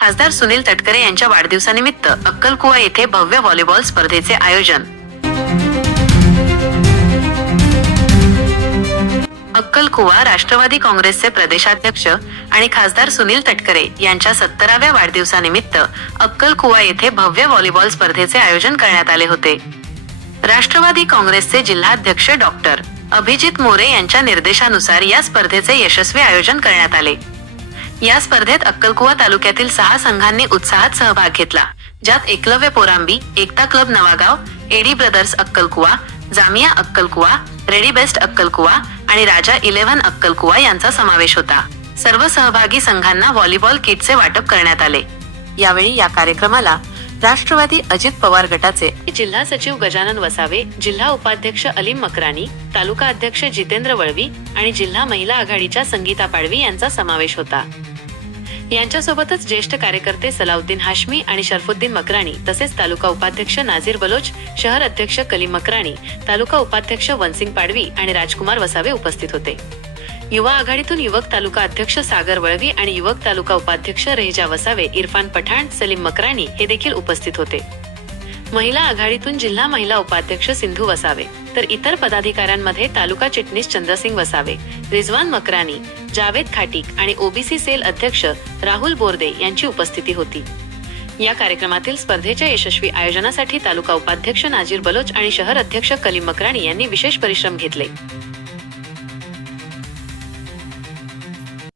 खासदार सुनील तटकरे यांच्या वाढदिवसानिमित्त अक्कलकुवा येथे भव्य व्हॉलीबॉल स्पर्धेचे आयोजन. अक्कलकुवा राष्ट्रवादी काँग्रेसचे प्रदेशाध्यक्ष आणि खासदार सुनील तटकरे यांच्या सत्तराव्या वाढदिवसानिमित्त अक्कलकुवा येथे भव्य व्हॉलीबॉल स्पर्धेचे आयोजन करण्यात आले होते. राष्ट्रवादी काँग्रेसचे जिल्हाध्यक्ष डॉक्टर अभिजित मोरे यांच्या निर्देशानुसार या स्पर्धेचे यशस्वी आयोजन करण्यात आले. या स्पर्धेत अक्कलकुवा तालुक्यातील सहा संघांनी उत्साहात सहभाग घेतला ज्यात एकलव्य पोरांबी एकता क्लब नवागाव एडी ब्रदर्स अक्कलकुवा जामिया अक्कलकुवा रेडी बेस्ट अक्कलकुवा आणि राजा इलेव्हन अक्कलकुवा यांचा समावेश होता. सर्व सहभागी संघांना व्हॉलीबॉल किटचे वाटप करण्यात आले. यावेळी या कार्यक्रमाला राष्ट्रवादी अजित पवार गटाचे जिल्हा सचिव गजानन वसावे जिल्हा उपाध्यक्ष अलीम मकरानी तालुका अध्यक्ष जितेंद्र वळवी आणि जिल्हा महिला आघाडीच्या संगीता पाडवी यांचा समावेश होता. यांच्यासोबतच ज्येष्ठ कार्यकर्ते सलाउद्दीन हाशमी आणि शरफुद्दीन मकराणी तसेच तालुका उपाध्यक्ष नाझीर बलोच शहर अध्यक्ष कलीम मकराणी तालुका उपाध्यक्ष वनसिंग पाडवी आणि राजकुमार वसावे उपस्थित होते. युवा आघाडीतून युवक तालुका अध्यक्ष सागर वळवी आणि युवक तालुका उपाध्यक्ष रेहजा वसावे इरफान पठाण सलीम मकराणी हे देखील उपस्थित होते. महिला आघाडीतून जिल्हा महिला उपाध्यक्ष सिंधू वसावे तर इतर पदाधिकाऱ्यांमध्ये तालुका चिटणीस चंद्रसिंग वसावे रिझवान मकरानी जावेद खाटीक आणि ओबीसी सेल अध्यक्ष राहुल बोर्दे यांची उपस्थिती होती. या कार्यक्रमातील स्पर्धेच्या यशस्वी आयोजनासाठी तालुका उपाध्यक्ष नाजीर बलोच आणि शहर अध्यक्ष कलीम मकराणी यांनी विशेष परिश्रम घेतले.